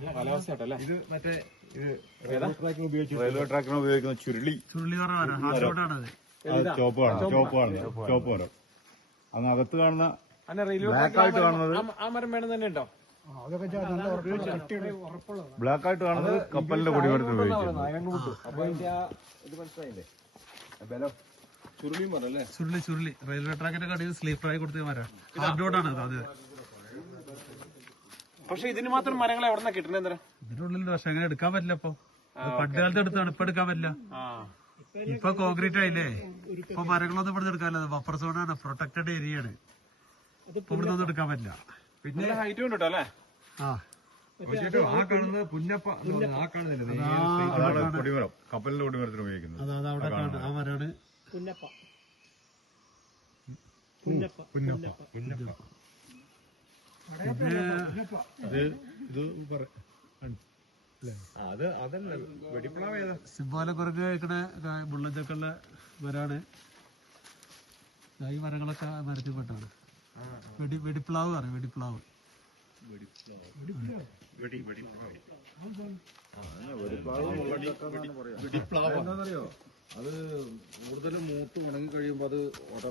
ഇത് മറ്റേ റെയിൽവേ ട്രാക്കിന് ഉപയോഗിക്കുന്ന ചുരുളി ചോപ്പ് മരം അങ്ങ് അകത്ത് കാണുന്ന ബ്ലാക്ക് ആയിട്ട് കാണുന്നത് ആ മരം വേണം തന്നെ ഉണ്ടോ? ബ്ലാക്ക് ആയിട്ട് കാണുന്നത് കപ്പലിന്റെ കൊടിമരത്തിന് ഉപയോഗിക്കുന്നത്. ചുരുളി റെയിൽവേ ട്രാക്കിന്റെ കടയിൽ സ്ലീപ്പറായി കൊടുത്ത മരം ഹാർഡ് റോഡാണ് അത്. പക്ഷെ ഇതിന് മാത്രം മരങ്ങൾ എവിടെ കിട്ടുന്നത്? ഇതിനുള്ളിൽ പക്ഷെ അങ്ങനെ എടുക്കാൻ പറ്റില്ല. ഇപ്പൊ പണ്ട് കാലത്ത് എടുത്താണ്, ഇപ്പൊ എടുക്കാൻ പറ്റില്ല. ഇപ്പൊ കോൺക്രീറ്റ് ആയില്ലേ, ഇപ്പൊ മരങ്ങളൊന്നും ഇവിടെ എടുക്കാനില്ല. ബഫർ സോണാണ്, പ്രൊട്ടക്റ്റഡ് ഏരിയ ആണ്. ഇപ്പൊ ഇവിടെ ഒന്നും എടുക്കാൻ പറ്റില്ല. പിന്നെ ഹൈറ്റ് കൊണ്ടിട്ടോ അല്ലേ? ആ കാണുന്നത് പുന്നപ്പ ആ കാണുന്നില്ല കൊടിമരം, കപ്പലിന്റെ കൊടിമരത്തിന് ഉപയോഗിക്കുന്നത്. അതാ അവിടെ ആ മരമാണ് പുന്നപ്പ. സിംബോലെ കുറച്ച് കഴിക്കണ ബുള്ളറ്റൊക്കെ ഉള്ള മരമാണ്. ഈ മരങ്ങളൊക്കെ മരത്തിൽ പെട്ടാണ്. വെടിപ്ലാവ് പറയും, വെടിപ്ലാവ്. അത് കൂടുതൽ മൂത്ത് ഉണങ്ങി കഴിയുമ്പോ അത്